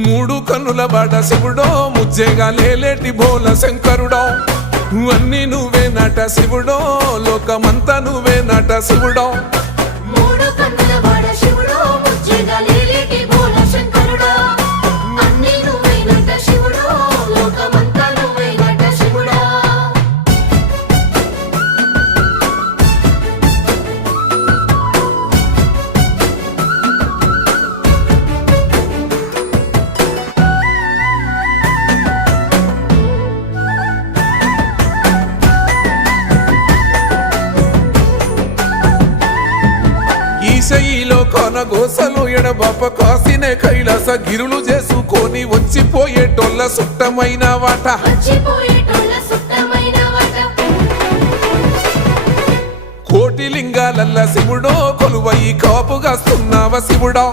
మూడు కన్నుల బాట శివుడో ముజ్జేగా లేలేటి బోల శంకరుడో అన్ని నువ్వే నట శివుడో లోకమంతా నువ్వే నట శివుడో మూడు కన్నుల బాట శివుడో ముజ్జేగా లేలేటి బోల శంకరుడో అన్ని నువ్వే నట శివుడో లోకమంతా నువ్వే నట శివుడో ఈశయిలో కొనగోసలు ఎడబాప కాసినే కైలాస గిరులు చేసుకొని వచ్చిపోయేటోళ్ళ సుట్టమైన వాట వచ్చిపోయేటోళ్ళ సుట్టమైన వాట కోటి లింగాలల్ల శివుడో కొలువయి కాపుగాస్తున్నావ శివుడా